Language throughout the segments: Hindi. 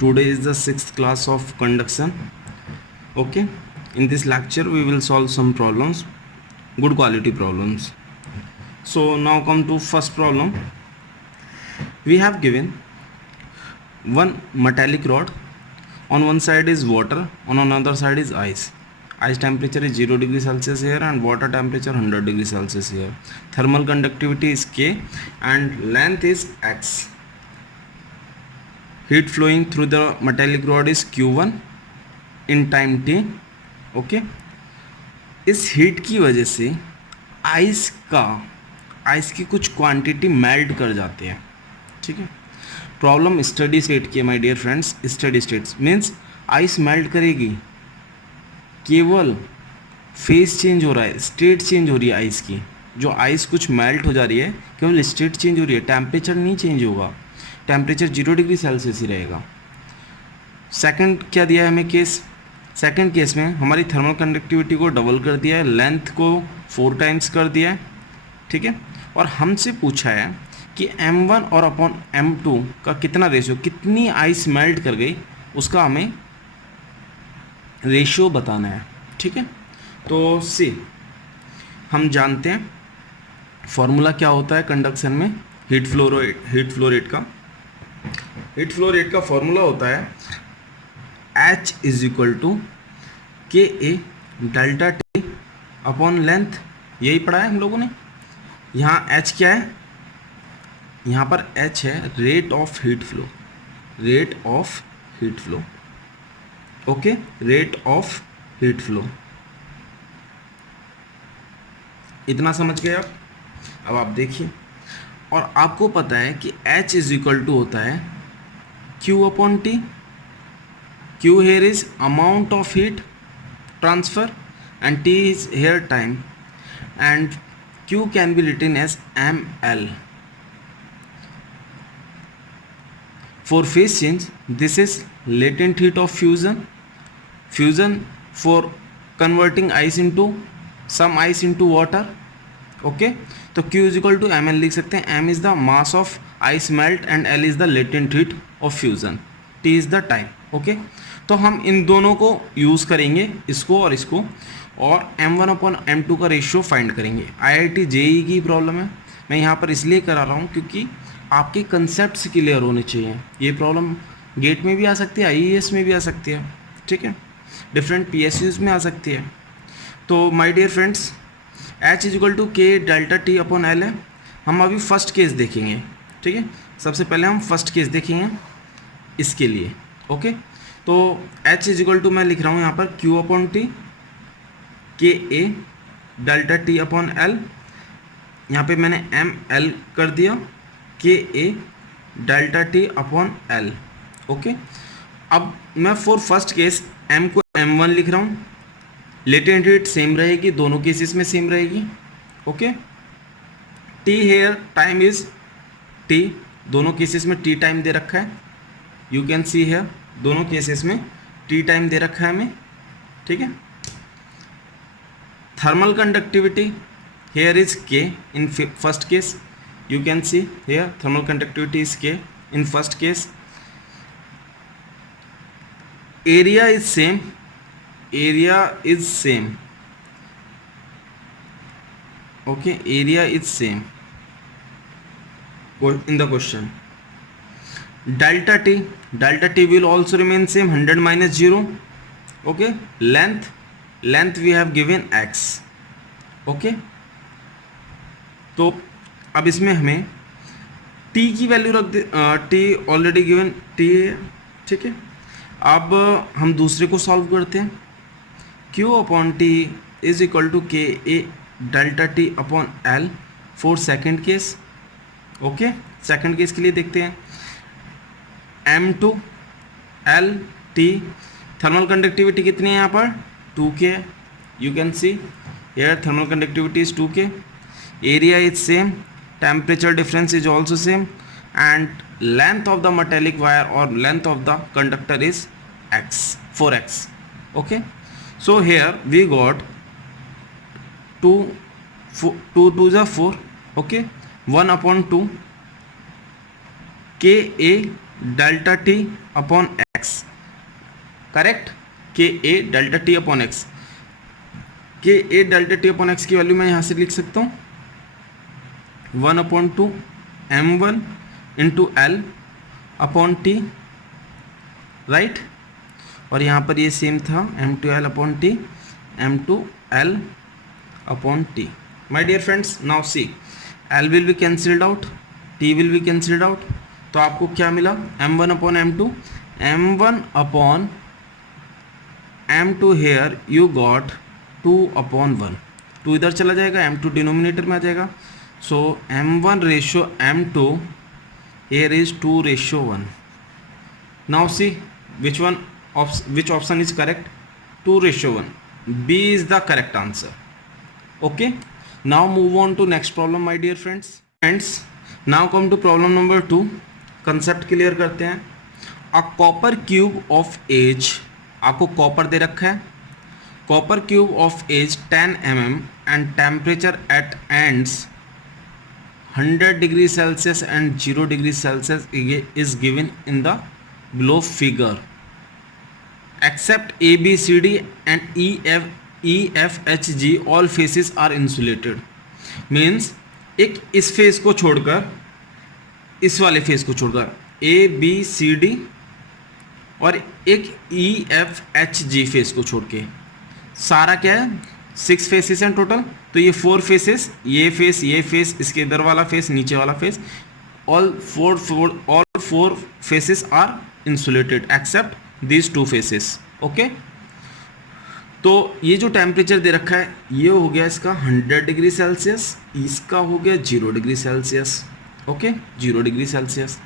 Today is the 6th class of conduction. Okay, in this lecture we will solve some problems, good quality problems. So now come to first problem. We have given one metallic rod. On one side is water, on another side is ice. Ice temperature is 0 degree Celsius here and water temperature 100 degree Celsius here. Thermal conductivity is K and length is X. Heat flowing through the metallic rod is Q1 in time t. Okay, इस हीट की वजह से आइस की कुछ क्वांटिटी मेल्ट कर जाते हैं. ठीक है, प्रॉब्लम स्टडी स्टेट की है my dear friends. Steady states means ice melt करेगी, केवल फेज चेंज हो रहा है, स्टेट चेंज हो रही है आइस की. जो आइस कुछ मेल्ट हो जा रही है, केवल स्टेट चेंज हो रही है, टेम्परेचर नहीं चेंज होगा. टेम्परेचर 0 डिग्री सेल्सियस ही रहेगा. सेकंड क्या दिया है हमें केस. सेकंड केस में हमारी थर्मल कंडक्टिविटी को डबल कर दिया है, लेंथ को 4 टाइम्स कर दिया है. ठीक है, और हमसे पूछा है कि m1 और अपॉन m2 का कितना रेशियो, कितनी आइस मेल्ट कर गई, उसका हमें रेशियो बताना है. ठीक है, तो सी हम जानते हैं फॉर्मूला क्या होता है कंडक्शन में. हीट फ्लो रेट का फॉर्मूला होता है H is equal to k A delta T upon length. यही पढ़ा है हम लोगों ने. यहाँ H क्या है, यहाँ पर H है rate of heat flow. Okay, rate of heat flow. इतना समझ गए आप. अब आप देखिए, और आपको पता है कि H इज इक्वल टू होता है Q upon T. Q here is amount of heat transfer and T is here time, and Q can be written as ml. For phase change, this is latent heat of fusion for converting some ice into water. Okay, तो Q is equal to ml लिख सकते हैं. M is the mass of ice melt and L is the latent heat of fusion. T is the time. Okay, तो हम इन दोनों को यूज़ करेंगे, इसको और इसको, और m1 अपॉन m2 का रेशियो फाइंड करेंगे. IIT JEE की प्रॉब्लम है. मैं यहाँ पर इसलिए करा रहा हूँ क्योंकि आपके कंसेप्ट्स क्लियर होने चाहिए. ये प्रॉब्लम गेट में भी आ सकती है, IAS में भी आ सकती है. ठीक है, डिफरेंट PSUs में आ सकती है. तो my dear friends, H is equal to k delta T upon L है. हम अभी फर्स्ट केस देखेंगे. ठीक है, सबसे पहले हम फर्स्ट केस देखेंगे इसके लिए. ओके, तो H इज इक्वल टू मैं लिख रहा हूँ यहाँ पर Q अपॉन टी, के ए डेल्टा टी अपॉन एल. यहाँ पे मैंने ml कर दिया, के ए delta T upon L. Okay, अब मैं फॉर फर्स्ट केस m को m1 लिख रहा हूँ. लेटेंट हीट सेम रहेगी, दोनों केसेस में सेम रहेगी. Okay, t here time is t, दोनों केसेस में t टाइम दे रखा है. यू कैन सी है, दोनों केसेस में टी टाइम दे रखा है हमें. ठीक है, thermal conductivity here is k in first case. You can see here thermal conductivity is k in first case. Area is same. Okay, area is same in the question. Delta t will also remain same, 100 minus 0. Okay, length we have given x. Okay, तो अब इसमें हमें t की वैल्यू रख दे. t ऑलरेडी गिवन t है. ठीक है, अब हम दूसरे को सॉल्व करते हैं. q upon t is equal to k A delta T upon l for second case. Okay, second case के लिए देखते हैं. m2 l t, thermal conductivity कितनी है यहाँ पर 2k. You can see here thermal conductivity is 2k. Area is same, temperature difference is also same, and length of the metallic wire और length of the conductor is x, 4x. Okay, so here we got 2 2 is 4. Okay, 1 upon 2 k A delta T upon correct, k A delta T upon x. K A delta T upon x की वैल्यू मैं यहाँ से लिख सकता हूँ 1/2 m1 into L upon T, right. और यहाँ पर ये सेम था m2 l upon T, m2 l upon T. My dear friends, now see l will be cancelled out, t will be cancelled out, तो आपको क्या मिला m1 upon m2, m1 upon m2 here you got 2/1, 2 इधर चला जाएगा, m2 डिनोमिनेटर में आ जाएगा, सो m1 ratio m2 here is 2:1. Now see which option is correct? 2:1. B is the correct answer. Okay. Now move on to next problem, my dear friends. Now come to problem number 2. Concept clear करते हैं. A copper cube of age, आपको कॉपर दे रखा है, copper cube of age 10 mm and temperature at ends 100 degree Celsius and 0 degree Celsius is given in the below figure. Except A, B, C, D and E, F, H, G all faces are insulated. Means एक इस फेस को छोड़कर, इस वाले फेस को छोड़कर A, B, C, D और एक E, F, H, G face को छोड़ के सारा क्या है 6 फेसेस हैं टोटल। तो ये 4 फेसेस, ये फेस, इसके इधर वाला फेस, नीचे वाला face, all four faces are insulated except these 2 faces. Okay, तो ये जो टेम्परेचर दे रखा है ये हो गया इसका 100 डिग्री सेल्सियस, इसका हो गया 0 degree Celsius. Okay, 0 degree Celsius.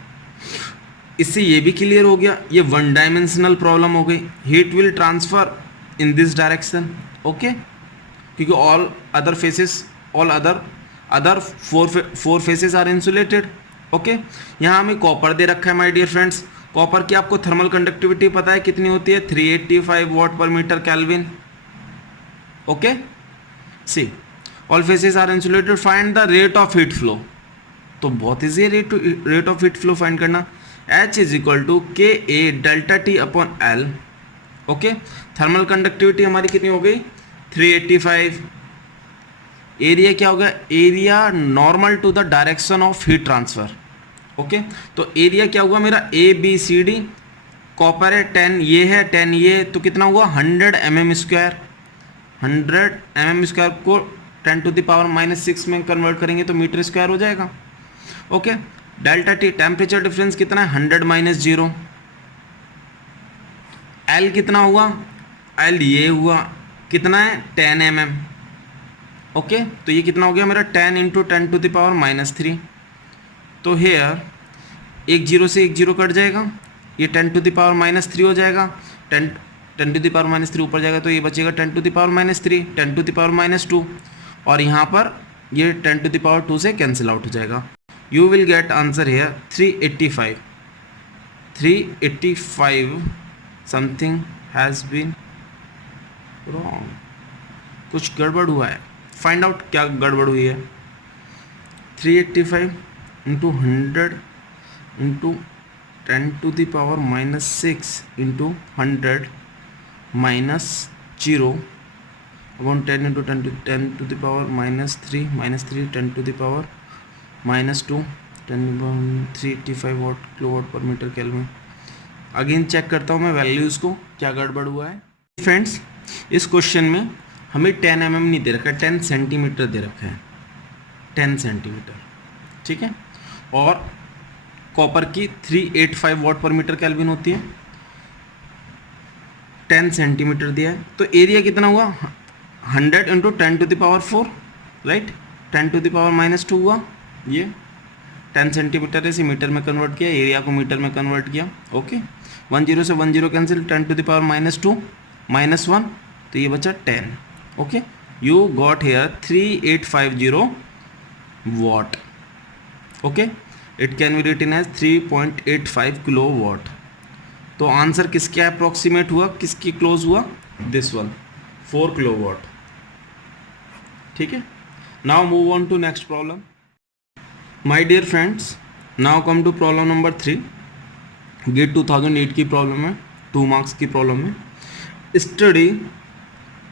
इससे ये भी क्लियर हो गया, ये 1 डायमेंशनल प्रॉब्लम हो गई। Heat will transfer in this direction. Okay, क्योंकि all other four faces are insulated. Okay, यहाँ हमें कॉपर दे रखा है माय डियर फ्रेंड्स। कॉपर की आपको थर्मल कंडक्टिविटी पता है कितनी होती है, 385 watt per metre kelvin. Okay, see all faces are insulated, find the rate of heat flow. तो बहुत ईजी है rate of heat flow find करना। H is equal to k A delta T upon L. Okay, thermal conductivity हमारी कितनी हो गई 385। एरिया क्या होगा, area normal to the direction of heat transfer. Okay, तो एरिया क्या हुआ मेरा A B C D, copper है 10 ये है 10 ये, तो कितना हुआ 100 mm स्क्वायर। 100 mm स्क्वायर को 10⁻⁻6 में कन्वर्ट करेंगे तो मीटर स्क्वायर हो जाएगा। Okay, delta T temperature difference कितना है 100 - 0। एल कितना हुआ, एल ये हुआ कितना है 10 mm। ओके, तो ये कितना हो गया मेरा 10 × 10⁻³ तो हेयर एक 0 से एक 0 कट जाएगा, ये 10⁻³ हो जाएगा, 10⁻³ ऊपर जाएगा तो ये बचेगा 10⁻³ 10⁻², और यहाँ पर ये 10⁻² से कैंसिल आउट हो जाएगा। You will get answer here 385 something has been wrong, कुछ गड़बड़ हुआ है। फाइंड आउट क्या गड़बड़ हुई है। 385 × 100 × 10⁻⁻6 × 100 - 0 अपॉन 10 × 10⁻³ -3 10⁻2 385 वॉट किलोवाट पर मीटर केल्विन। अगेन चेक करता हूँ मैं वैल्यूज़ को क्या गड़बड़ हुआ है। फ्रेंड्स, इस क्वेश्चन में हमें 10 mm नहीं दे रखा है, 10 सेंटीमीटर दे रखा है, 10 सेंटीमीटर, ठीक है। और कॉपर की 385 वॉट पर मीटर केल्विन होती है, 10 सेंटीमीटर दिया है, तो एरिया कितना हुआ 100 × 10⁻⁴, राइट, 10⁻⁻² हुआ। ये 10 सेंटीमीटर है, इसे मीटर में कन्वर्ट किया, एरिया को मीटर में कन्वर्ट किया। ओके, 10 से 10 कैंसिल, 10⁻⁻2 -1, तो ये बचा 10। Okay, you got here 3850 watt. Okay, it can be written as 3.85 kilowatt. तो आंसर किसके अप्रोक्सीमेट हुआ, किसकी क्लोज हुआ, दिस वन 4 किलोवाट। ठीक है, now move on to next problem. My dear friends, now come to problem number 3। GATE 2008 की प्रॉब्लम है। 2 मार्क्स की प्रॉब्लम में। Steady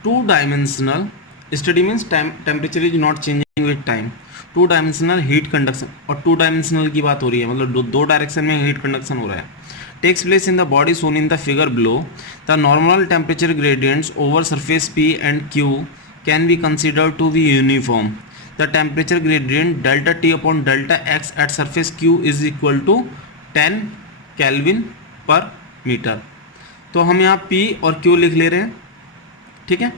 two dimensional, steady means temperature is not changing with time, two dimensional heat conduction, और टू डायमेंशनल की बात हो रही है, मतलब दो डायरेक्शन में हीट कंडक्शन हो रहा है, takes place in the body shown in the figure below. The normal temperature gradients over surface P and Q can be considered to be uniform. The temperature gradient delta T upon delta X at surface Q is equal to 10 kelvin per metre. तो हम यहाँ P और Q लिख ले रहे हैं, ठीक है।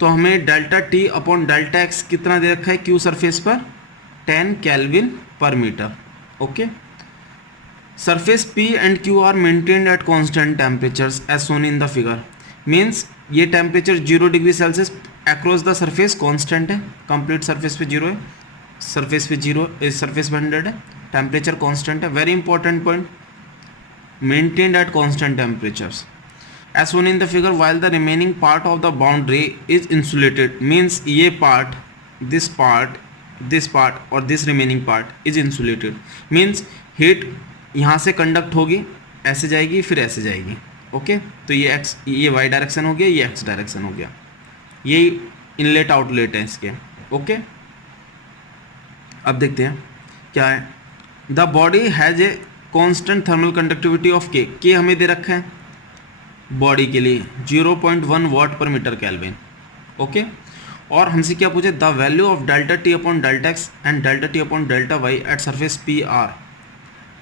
तो हमें delta T upon delta X कितना दे रखा है Q सरफेस पर, 10 kelvin per metre, okay. Surface P and Q are maintained at constant temperatures as shown in the figure. Means ये temperature 0 degree Celsius across the surface constant है, कंप्लीट सरफेस पे 0 है, सरफेस पे 0, इस सरफेस पे 100 है, टेम्परेचर कांस्टेंट है। Very important point, maintained at constant temperatures as shown in the figure while the remaining part of the boundary is insulated। means ये part, this part और this remaining part is insulated। means heat यहाँ से conduct होगी, ऐसे जाएगी फिर ऐसे जाएगी, ओके। तो ये x, ये y डायरेक्शन हो गया, ये x डायरेक्शन हो गया, ये इनलेट आउटलेट है इसके, ओके। अब देखते हैं क्या है। The body has a constant thermal conductivity of के हमें दे रखा है बॉडी के लिए 0.1 वाट पर मीटर केल्विन, ओके। और हमसे क्या पूछे, the value of delta T upon delta X and delta T upon delta Y at surface P are.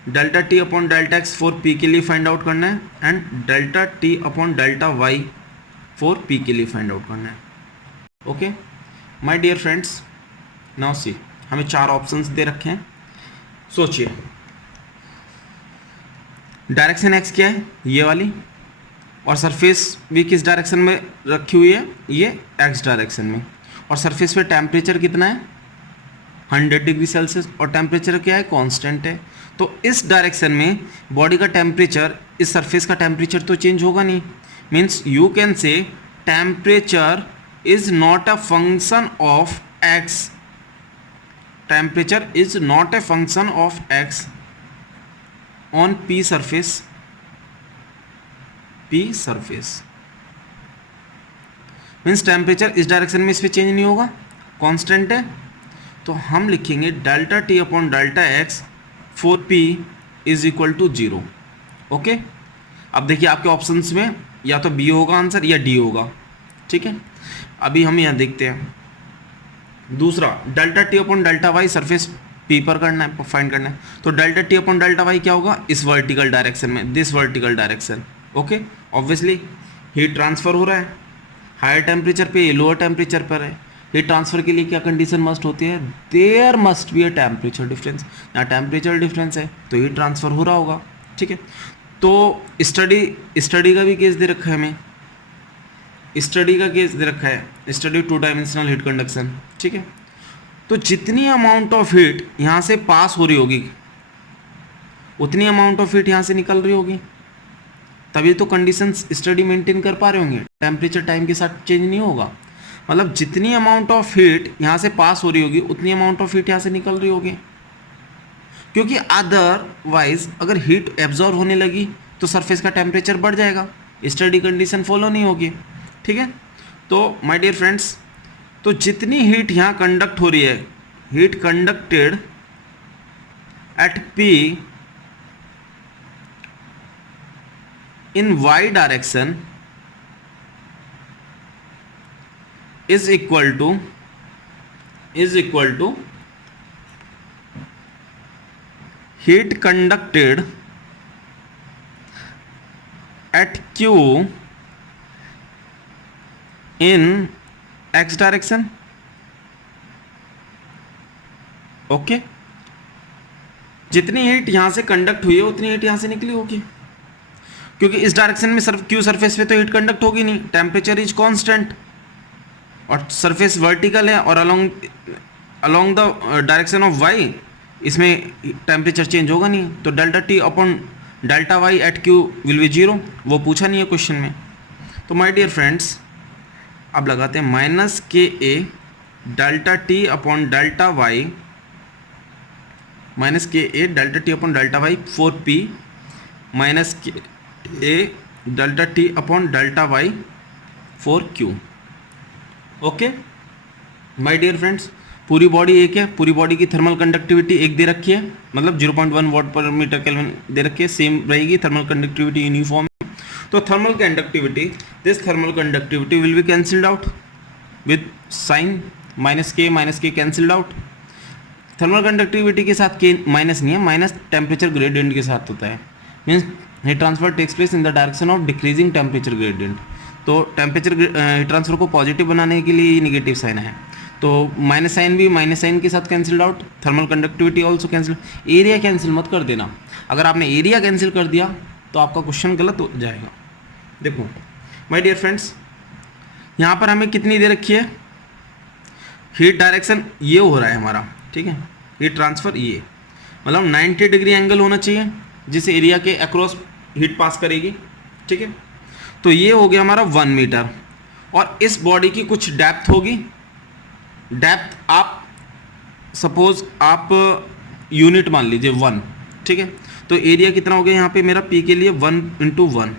Delta T upon delta X for P के लिए फाइंड आउट करना है and delta T upon delta Y for P के लिए फाइंड आउट करना है, okay. My dear friends, now see, हमें 4 ऑप्शंस दे रखे हैं, सोचिए। डायरेक्शन X क्या है, ये वाली, और सरफेस भी किस डायरेक्शन में रखी हुई है, ये एक्स डायरेक्शन में, और सरफेस पे टेम्परेचर कितना है 100 डिग्री सेल्सियस, और टेम्परेचर क्या है कांस्टेंट है। तो इस डायरेक्शन में बॉडी का टेम्परेचर, इस सरफेस का टेम्परेचर तो चेंज होगा नहीं। Means you can say temperature is not a function of x, temperature is not a function of x on P surface, P surface. Means temperature इस डायरेक्शन में इस पर चेंज नहीं होगा, कांस्टेंट है। तो हम लिखेंगे delta T upon delta X for P is equal to 0, okay. अब देखिए आपके ऑप्शंस में या तो B होगा आंसर या D होगा, ठीक है। अभी हम यहाँ देखते हैं दूसरा, delta T upon delta Y surface P पर करना है, फाइंड करना है। तो delta T upon delta Y क्या होगा, इस वर्टिकल डायरेक्शन में, this vertical direction, okay. Obviously heat transfer हो रहा है हायर टेम्परेचर पे, लोअर टेम्परेचर पर है। हीट ट्रांसफ़र के लिए क्या कंडीशन मस्ट होती है, there must be a temperature difference. यहाँ टेम्परेचर डिफरेंस है तो हीट ट्रांसफ़र हो रहा होगा, ठीक है। तो स्टडी का भी केस दे रखा है हमें, स्टडी का केस दे रखा है, स्टडी 2 डायमेंशनल हीट कंडक्शन, ठीक है। तो जितनी अमाउंट ऑफ हीट यहाँ से पास हो रही होगी उतनी अमाउंट ऑफ हीट यहाँ से निकल रही होगी, तभी तो कंडीशंस स्टडी मेंटेन कर पा रहे होंगे, टेम्परेचर टाइम के साथ चेंज नहीं होगा। मतलब जितनी अमाउंट ऑफ हीट यहाँ से पास हो रही होगी उतनी अमाउंट ऑफ हीट यहाँ से निकल रही होगी, क्योंकि अदरवाइज अगर हीट एब्जॉर्व होने लगी तो सरफेस का टेम्परेचर बढ़ जाएगा, स्टडी कंडीशन फॉलो नहीं होगी, ठीक है। तो माय डियर फ्रेंड्स, तो जितनी हीट यहाँ कंडक्ट हो रही है, heat conducted at P in y direction is equal to heat conducted at Q in x direction, okay. जितनी हीट यहां से कंडक्ट हुई है उतनी हीट यहां से निकली होगी, क्योंकि इस डायरेक्शन में क्यू सरफेस पे तो हीट कंडक्ट होगी नहीं, टेम्परेचर इज कांस्टेंट, और सरफेस वर्टिकल है, और along the direction of Y इसमें टेम्परेचर चेंज होगा नहीं। तो delta T upon delta Y at Q will be 0, वो पूछा नहीं है क्वेश्चन में। तो माय डियर फ्रेंड्स, अब लगाते हैं minus KA delta T upon delta Y, minus KA delta T upon delta Y for P, minus KA delta T upon delta Y for Q. Okay my dear friends, पूरी बॉडी एक है, पूरी बॉडी की थर्मल कंडक्टिविटी एक दे रखी है, मतलब 0.1 वाट पर मीटर केल्विन दे रखी है, सेम रहेगी थर्मल कंडक्टिविटी यूनिफॉर्म। तो thermal conductivity, this thermal conductivity will be cancelled out with sign minus k cancelled out. Thermal conductivity के साथ के माइनस नहीं है, माइनस टेम्परेचर ग्रेडियंट के साथ होता है, means heat transfer takes place in the direction of decreasing temperature gradient. तो टेम्परेचर हीट ट्रांसफर को पॉजिटिव बनाने के लिए निगेटिव साइन है, तो माइनस साइन भी माइनस साइन के साथ cancelled out, thermal conductivity also cancel. Area cancel मत कर देना, अगर आपने एरिया कैंसिल कर दिया तो आपका क्वेश्चन गलत हो जाएगा। देखो माय डियर फ्रेंड्स, यहाँ पर हमें कितनी दे रखी है, हीट डायरेक्शन ये हो रहा है हमारा, ठीक है, हीट ट्रांसफर ये मतलब 90 डिग्री एंगल होना चाहिए जिस एरिया के अक्रॉस हीट पास करेगी, ठीक है। तो ये हो गया हमारा 1 मीटर, और इस बॉडी की कुछ डेप्थ होगी, डेप्थ आप सपोज आप यूनिट मान लीजिए 1, ठीक है। तो एरिया कितना हो गया यहाँ पे मेरा पी के लिए 1 × 1,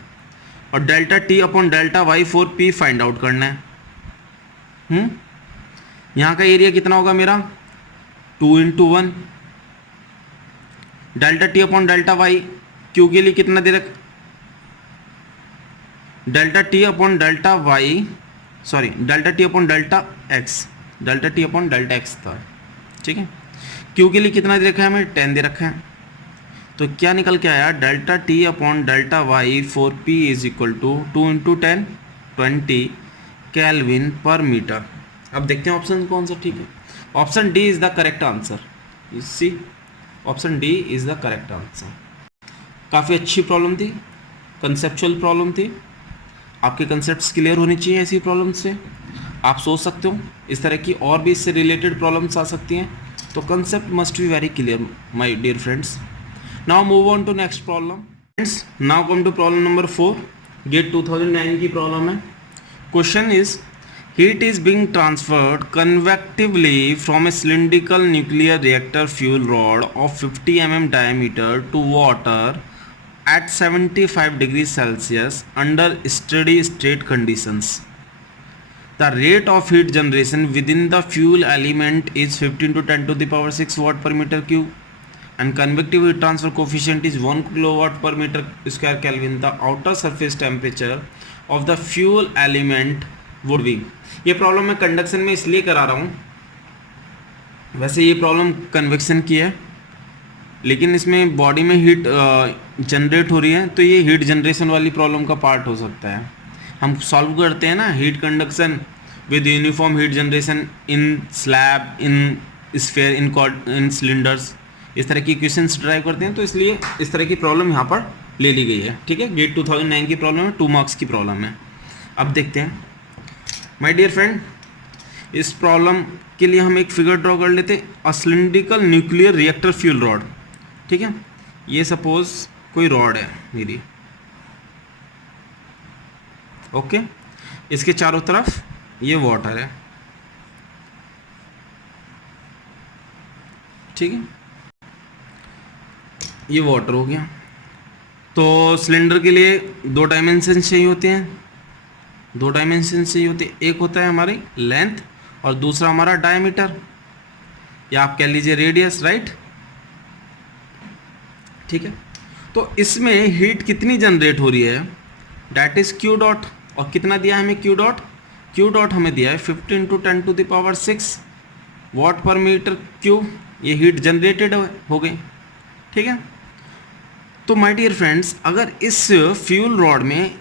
और delta T upon delta Y for P find out करना है। यहाँ का एरिया कितना होगा मेरा 2 × 1, delta T upon delta Y Q के लिए कितना दे रख, delta T upon delta Y sorry delta T upon delta X, delta T upon delta X था, ठीक है। क्यू के लिए कितना दे रखा है हमें 10 दे रखा है, तो क्या निकल के आया delta T upon delta Y for P is equal to 2 × 10 20 kelvin per metre. अब देखते हैं ऑप्शन कौन सा ठीक है। Option D is the correct answer, you see option D is the correct answer. काफ़ी अच्छी प्रॉब्लम थी, कंसेप्चुअल प्रॉब्लम थी, आपके कंसेप्ट्स क्लियर होनी चाहिए ऐसी प्रॉब्लम से। आप सोच सकते हो इस तरह की और भी इससे रिलेटेड प्रॉब्लम्स आ सकती हैं, तो concept must be very clear my dear friends. Now move on to next problem friends. Now come to problem number 4, GATE 2009 की प्रॉब्लम है। Question is heat is being transferred convectively from a cylindrical nuclear reactor fuel rod of 50 mm diameter to water at 75 degrees Celsius under steady state conditions. The rate of heat generation within the fuel element is 15 to 10 to the power 6 watt per meter cube and convective heat transfer coefficient is 1 kilowatt per meter square Kelvin. The outer surface temperature of the fuel element would be। ये प्रॉब्लम मैं कंडक्शन में इसलिए करा रहा हूँ, वैसे ये प्रॉब्लम कन्वेक्शन की है, लेकिन इसमें बॉडी में हीट जनरेट हो रही है, तो ये हीट जनरेशन वाली प्रॉब्लम का पार्ट हो सकता है। हम सॉल्व करते हैं ना heat conduction with uniform heat generation in slab, in sphere, in cylinders, इस तरह की क्वेश्चंस ड्राइव करते हैं, तो इसलिए इस तरह की प्रॉब्लम यहाँ पर ले ली गई है, ठीक है। गेट 2009 की प्रॉब्लम है, 2 मार्क्स की प्रॉब्लम है। अब देखते हैं माय डियर फ्रेंड, इस प्रॉब्लम के लिए हम एक फिगर ड्रॉ कर लेते हैं। A cylindrical nuclear reactor fuel rod, ठीक है। ये सपोज कोई रॉड है मेरी, ओके। इसके चारों तरफ ये वाटर है, ठीक है, ये वाटर हो गया। तो सिलेंडर के लिए 2 डायमेंशन चाहिए होते हैं, 2 डायमेंशन चाहिए होते हैं। एक होता है हमारी लेंथ और दूसरा हमारा डायमीटर, या आप कह लीजिए रेडियस, राइट, ठीक है। तो इसमें हीट कितनी जनरेट हो रही है, डैट इज क्यू डॉट, और कितना दिया है हमें क्यू डॉट, क्यू डॉट हमें दिया है 15 × 10 to the power 6 वाट पर मीटर क्यूब, ये हीट जनरेटेड हो गई, ठीक है। तो माय डियर फ्रेंड्स, अगर इस फ्यूल रॉड में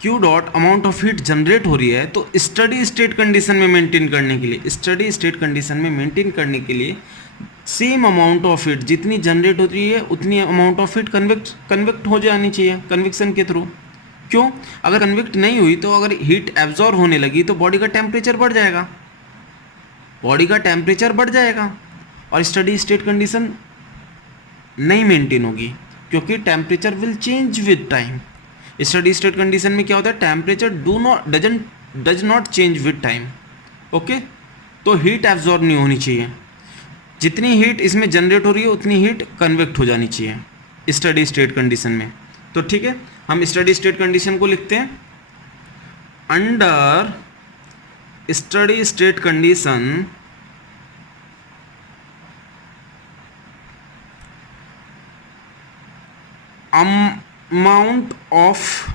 Q dot amount of heat generate हो रही है, तो स्टडी स्टेट कंडीशन में मेंटेन करने के लिए, स्टडी स्टेट कंडीशन में मेंटेन करने के लिए सेम अमाउंट ऑफ हीट जितनी जनरेट होती है उतनी अमाउंट ऑफ हीट कन्वेक्ट हो जानी चाहिए कन्वेक्शन के थ्रू। क्यों, अगर कन्वेक्ट नहीं हुई तो अगर हीट एब्जॉर्ब होने लगी तो बॉडी का टेम्परेचर बढ़ जाएगा, बॉडी का टेम्परेचर बढ़ जाएगा और स्टडी स्टेट कंडीशन नहीं मेंटेन होगी, क्योंकि temperature will change with time. Steady state condition में क्या होता है, temperature does not change with time, okay. तो हीट एब्जॉर्ब नहीं होनी चाहिए, जितनी हीट इसमें जनरेट हो रही है उतनी हीट कन्वेक्ट हो जानी चाहिए स्टडी स्टेट कंडीशन में। तो ठीक है, हम स्टडी स्टेट कंडीशन को लिखते हैं, under steady state condition amount of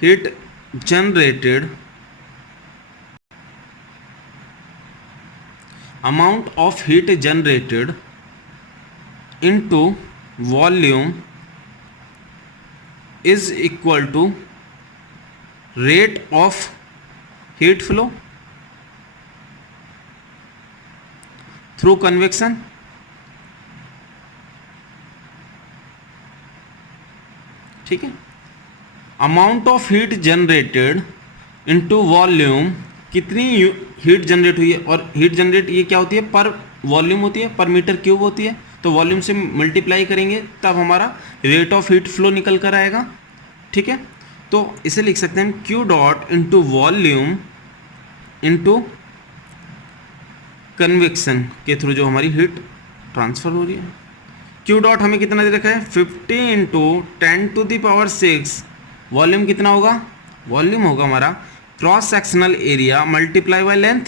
heat generated into volume is equal to rate of heat flow through convection. ठीक है, amount of heat generated into volume, कितनी हीट जनरेट हुई है, और हीट जनरेट ये क्या होती है, पर वॉल्यूम होती है, पर मीटर क्यूब होती है, तो वॉल्यूम से मल्टीप्लाई करेंगे तब हमारा रेट ऑफ हीट फ्लो निकल कर आएगा। ठीक है, तो इसे लिख सकते हैं Q dot into volume into convection के थ्रू जो हमारी हीट ट्रांसफर हो रही है। क्यू डॉट हमें कितना दे रखा है, 50 इंटू 10⁶। वॉल्यूम कितना होगा, वॉल्यूम होगा हमारा cross sectional area multiply by length,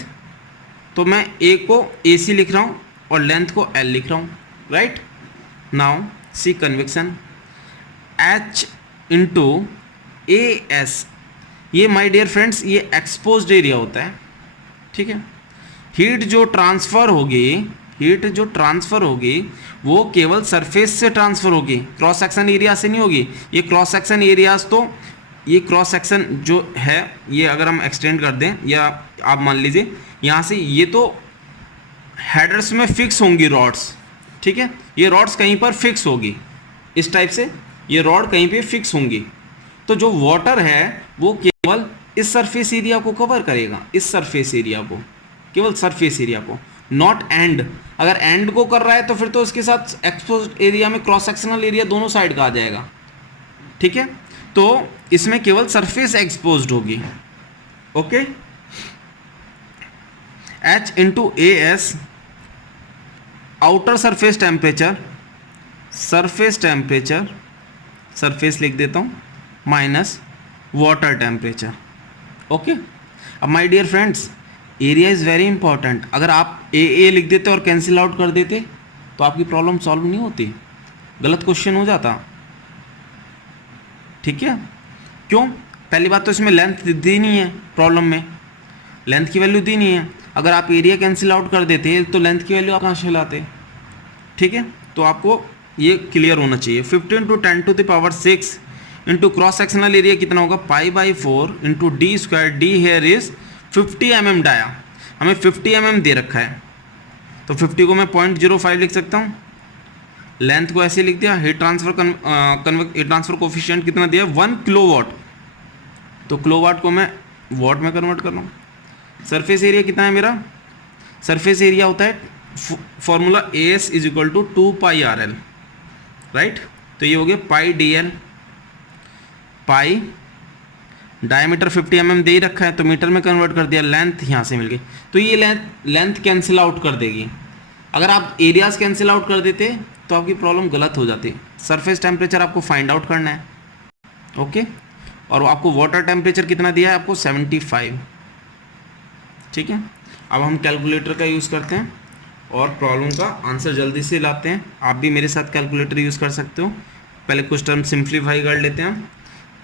तो मैं ए को ए सी लिख रहा हूँ और लेंथ को एल लिख रहा हूँ, right. Now see convection, H into A S, ये माय डियर फ्रेंड्स ये एक्सपोज्ड एरिया होता है। ठीक है, हीट जो ट्रांसफ़र होगी वो केवल सरफेस से ट्रांसफ़र होगी, क्रॉस सेक्शन एरिया से नहीं होगी। ये क्रॉस सेक्शन एरियाज, तो ये क्रॉस सेक्शन जो है ये अगर हम एक्सटेंड कर दें, या आप मान लीजिए यहाँ से, ये तो हेडर्स में फिक्स होंगी रॉड्स। ठीक है, ये रॉड्स कहीं पर फिक्स होगी, इस टाइप से ये रॉड कहीं पे फिक्स होंगी, तो जो वाटर है वो केवल इस सरफेस एरिया को कवर करेगा, इस सरफेस एरिया को, केवल सरफेस एरिया को, नॉट एंड। अगर एंड को कर रहा है तो फिर तो उसके साथ एक्सपोज्ड एरिया में क्रॉस सेक्शनल एरिया दोनों साइड का आ जाएगा। ठीक है, तो इसमें केवल सरफेस एक्सपोज्ड होगी। Okay, H into A S, outer surface temperature, surface लिख देता हूँ, माइनस वाटर टेम्परेचर। ओके, अब my dear friends area is very important. अगर आप ए लिख देते और कैंसिल आउट कर देते तो आपकी प्रॉब्लम सॉल्व नहीं होती, गलत क्वेश्चन हो जाता। ठीक है, क्यों, पहली बात तो इसमें लेंथ दी नहीं है, प्रॉब्लम में लेंथ की वैल्यू दी नहीं है। अगर आप एरिया कैंसिल आउट कर देते तो लेंथ की वैल्यू आप कहाँ से लाते। ठीक है, तो आपको ये क्लियर होना चाहिए। 50 into 10⁶ into cross sectional area कितना होगा, π/4 into D square, D here is 50 mm dia, हमें 50 mm दे रखा है, तो 50 को मैं 0.05 लिख सकता हूँ। लेंथ को ऐसे लिख दिया, हीट ट्रांसफर कोफिशिएंट कितना दिया, 1 किलोवाट, तो किलोवाट को मैं वाट में कन्वर्ट कर रहा हूँ। सरफेस एरिया कितना है मेरा, सरफेस एरिया होता है formula AS is equal to 2πRL, right. तो ये हो गया πdl, पाई डायमीटर 50 mm दे ही रखा है तो मीटर में कन्वर्ट कर दिया, लेंथ यहाँ से मिल गई, तो ये लेंथ कैंसिल आउट कर देगी। अगर आप एरियाज कैंसिल आउट कर देते तो आपकी प्रॉब्लम गलत हो जाती। सरफेस टेम्परेचर आपको फाइंड आउट करना है, ओके, और आपको वाटर टेम्परेचर कितना दिया है आपको, 75। ठीक है, अब हम कैलकुलेटर का यूज़ करते हैं और प्रॉब्लम का आंसर जल्दी से लाते हैं। आप भी मेरे साथ कैलकुलेटर यूज़ कर सकते हो। पहले कुछ टर्म सिंप्लीफाई कर लेते हैं।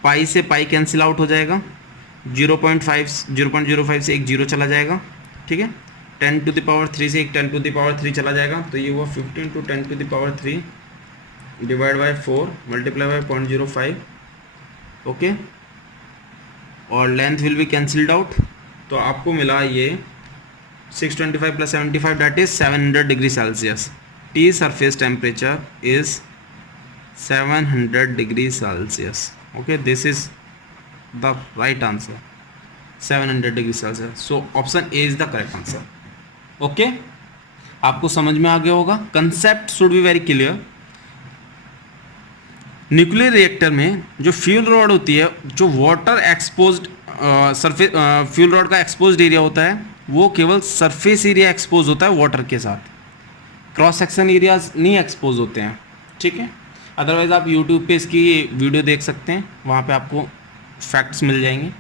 पाई से पाई कैंसिल आउट हो जाएगा, 0.05 से एक जीरो चला जाएगा। ठीक है, 10⁻³ से एक 10⁻³ चला जाएगा, तो ये हुआ 15 × 10⁻³ divide by 4 multiply by 0.05। Okay, और length will be cancelled out, तो आपको मिला ये 625 + 75 that is 700 degree Celsius. T surface temperature is 700 degree Celsius. Okay, this is the right answer, 700 degree Celsius. So option A is the correct answer. Okay, आपको समझ में आ गया होगा। Concept should be very clear. Nuclear reactor में जो फ्यूल रॉड होती है, जो water exposed surface fuel rod का एक्सपोज्ड एरिया होता है, वो केवल सरफेस एरिया एक्सपोज होता है वाटर के साथ। क्रॉस सेक्शन एरियाज नहीं एक्सपोज होते हैं, ठीक है। अदरवाइज़ आप यूट्यूब पे इसकी वीडियो देख सकते हैं, वहाँ पे आपको फैक्ट्स मिल जाएंगे।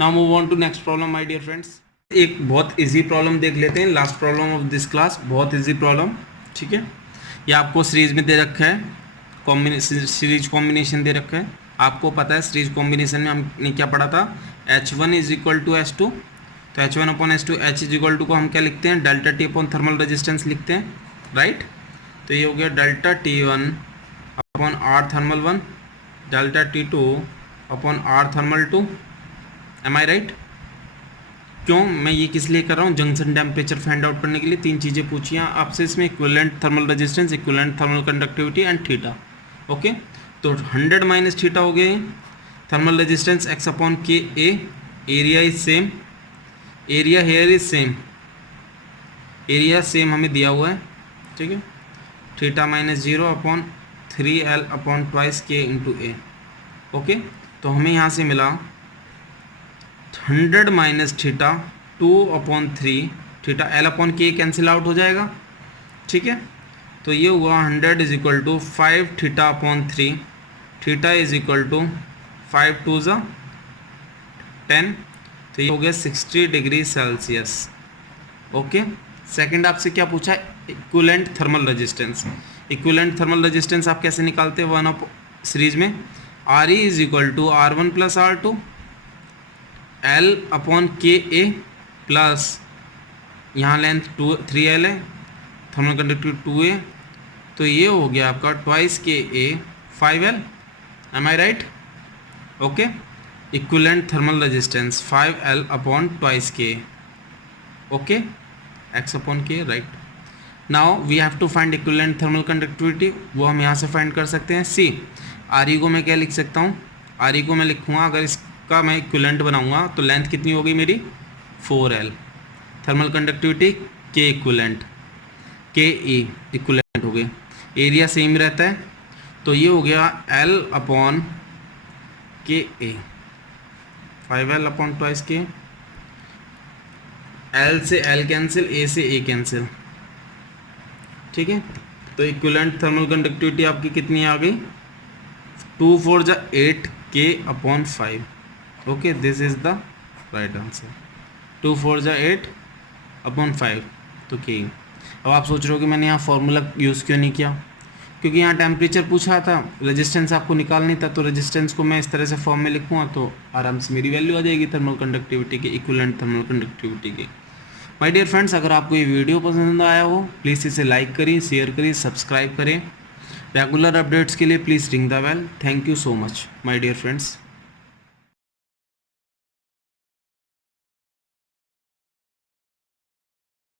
Now move on to next problem my dear friends. एक बहुत इजी प्रॉब्लम देख लेते हैं, last problem of this class, बहुत इजी प्रॉब्लम, ठीक है। ये आपको सीरीज में दे रखा है, सीरीज कॉम्बिनेशन दे रखा है। आपको पता है सीरीज कॉम्बिनेशन में हमने क्या पढ़ा था, H1 is equal to H2, तो H1 upon H2, H is equal to को हम क्या लिखते हैं, delta T upon thermal resistance लिखते हैं, राइट। तो ये हो गया delta T1 upon R thermal 1, delta T2 upon R thermal 2, am I right. क्यों मैं ये किस लिए कर रहा हूँ, जंक्शन टेम्परेचर फाइंड आउट करने के लिए। 3 चीज़ें पूछी हैं आपसे इसमें, equivalent thermal resistance, equivalent thermal conductivity and theta, okay. तो 100 माइनस थीटा हो गए, thermal resistance x upon k A, area is same, area here is same, area same हमें दिया हुआ है, ठीक है। Theta minus 0 upon 3L upon twice k into A, okay. तो हमें यहाँ से मिला 100 माइनस theta 2 upon 3, theta L upon k cancel out हो जाएगा, ठीक है। तो ये हुआ 100 is equal to 5 theta upon 3, theta is equal to 5 2 ज़ा 10, तो ये हो गया 60 डिग्री सेल्सियस, ओके। सेकंड आपसे क्या पूछा है, equivalent thermal resistance. Equivalent thermal resistance आप कैसे निकालते हैं, वन ऑफ सीरीज में R E is equal to R1 plus R2, L upon k A plus यहाँ लेंथ 3L है, थर्मल कंडक्टिविटी 2A, तो ये हो गया आपका twice k A 5L, am I right, okay. Equivalent thermal resistance 5L upon twice k, okay, x upon k, right. Now we have to find equivalent thermal conductivity, वो हम यहाँ से फाइंड कर सकते हैं। सी आर ई को मैं क्या लिख सकता हूँ, आर ई को मैं लिखूँगा, अगर इसका मैं इक्विवेलेंट बनाऊँगा तो लेंथ कितनी होगी मेरी 4L, थर्मल कंडक्टिविटी के इक्विवेलेंट, के ई इक्विवेलेंट हो गए, एरिया सेम रहता है, तो ये हो गया L upon k A, 5L upon twice के, L से L कैंसिल, A से A कैंसिल, ठीक है। तो इक्विवेलेंट थर्मल कंडक्टिविटी आपकी कितनी आ गई, 2 4 जा 8 K upon 5, okay, this is the right answer, 2 4 जा 8 अपॉन 5, तो K। अब आप सोच रहे हो कि मैंने यहाँ फॉर्मूला यूज़ क्यों नहीं किया, क्योंकि यहाँ टेम्परेचर पूछा था, रेजिस्टेंस आपको निकालनी था, तो रेजिस्टेंस को मैं इस तरह से फॉर्म में लिखूँगा तो आराम से मेरी वैल्यू आ जाएगी थर्मल कंडक्टिविटी की, इक्विवेलेंट थर्मल कंडक्टिविटी की। माय डियर फ्रेंड्स, अगर आपको ये वीडियो पसंद आया हो प्लीज़ इसे लाइक करें, शेयर करें, सब्सक्राइब करें। रेगुलर अपडेट्स के लिए please ring the bell. Thank you so much my dear friends.